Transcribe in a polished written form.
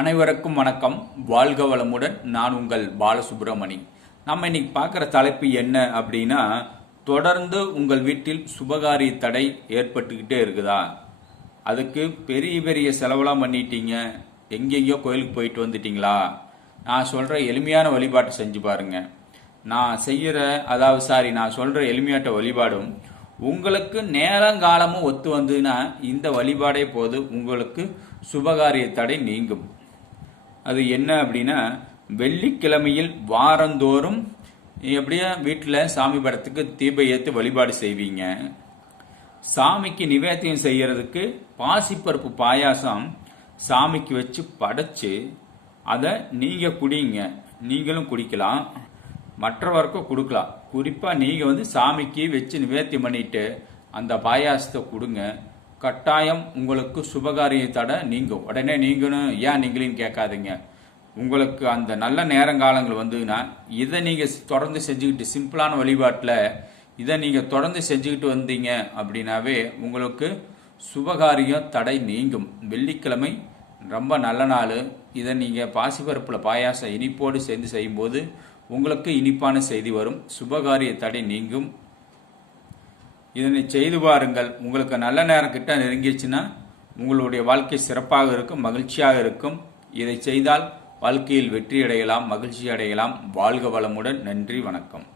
அனைவருக்கும் வணக்கம். வாழ்க வளமுடன். நான் உங்கள் பாலசுப்ரமணி. நம்ம இன்னைக்கு பார்க்குற தலைப்பு என்ன அப்படின்னா, தொடர்ந்து உங்கள் வீட்டில் சுபகாரிய தடை ஏற்பட்டுக்கிட்டே இருக்குதா? அதுக்கு பெரிய பெரிய செலவெல்லாம் பண்ணிட்டீங்க, எங்கெங்கயோ கோயிலுக்கு போயிட்டு வந்துட்டீங்களா? நான் சொல்கிற எளிமையான வழிபாட்டை செஞ்சு பாருங்க. நான் சொல்கிற எளிமையாட்ட வழிபாடும் உங்களுக்கு நேரங்காலமும் ஒத்து வந்ததுன்னா இந்த வழிபாடே போது உங்களுக்கு சுபகாரிய தடை நீங்கும். அது என்ன அப்படின்னா, வெள்ளிக்கிழமையில் வாரந்தோறும் எப்படியா வீட்டில் சாமி படத்துக்கு தீபம் ஏற்று வழிபாடு செய்வீங்க. சாமிக்கு நிவேத்தியம் செய்யறதுக்கு பாசிப்பருப்பு பாயாசம் சாமிக்கு வச்சு படைச்சு அதை நீங்கள் குடிங்க. நீங்களும் குடிக்கலாம், மற்றவருக்கும் கொடுக்கலாம். குறிப்பாக நீங்கள் சாமிக்கு வச்சு நிவேத்தியம் பண்ணிட்டு அந்த பாயாசத்தை கொடுங்க. கட்டாயம் உங்களுக்கு சுபகாரிய தடை நீங்கும். உடனே நீங்களும் ஏன் நீங்களும் கேட்காதீங்க. உங்களுக்கு அந்த நல்ல நேரங்காலங்கள் வந்ததுன்னா இதை நீங்கள் தொடர்ந்து செஞ்சுக்கிட்டு, சிம்பிளான வழிபாட்டில் இதை நீங்கள் தொடர்ந்து செஞ்சுக்கிட்டு வந்தீங்க அப்படின்னாவே உங்களுக்கு சுபகாரியம் தடை நீங்கும். வெள்ளிக்கிழமை ரொம்ப நல்ல நாள். இதை நீங்கள் பாசிப்பருப்பில் பாயாசம் இனிப்போடு சேர்ந்து செய்யும்போது உங்களுக்கு இனிப்பான செய்தி வரும். சுபகாரிய தடை நீங்கும். இதனை செய்து பாருங்கள். உங்களுக்கு நல்ல நேரம் கிட்ட நெருங்கிடுச்சுன்னா உங்களுடைய வாழ்க்கை சிறப்பாக இருக்கும், மகிழ்ச்சியாக இருக்கும். இதை செய்தால் வாழ்க்கையில் வெற்றி அடையலாம், மகிழ்ச்சி அடையலாம். வாழ்க வளமுடன். நன்றி, வணக்கம்.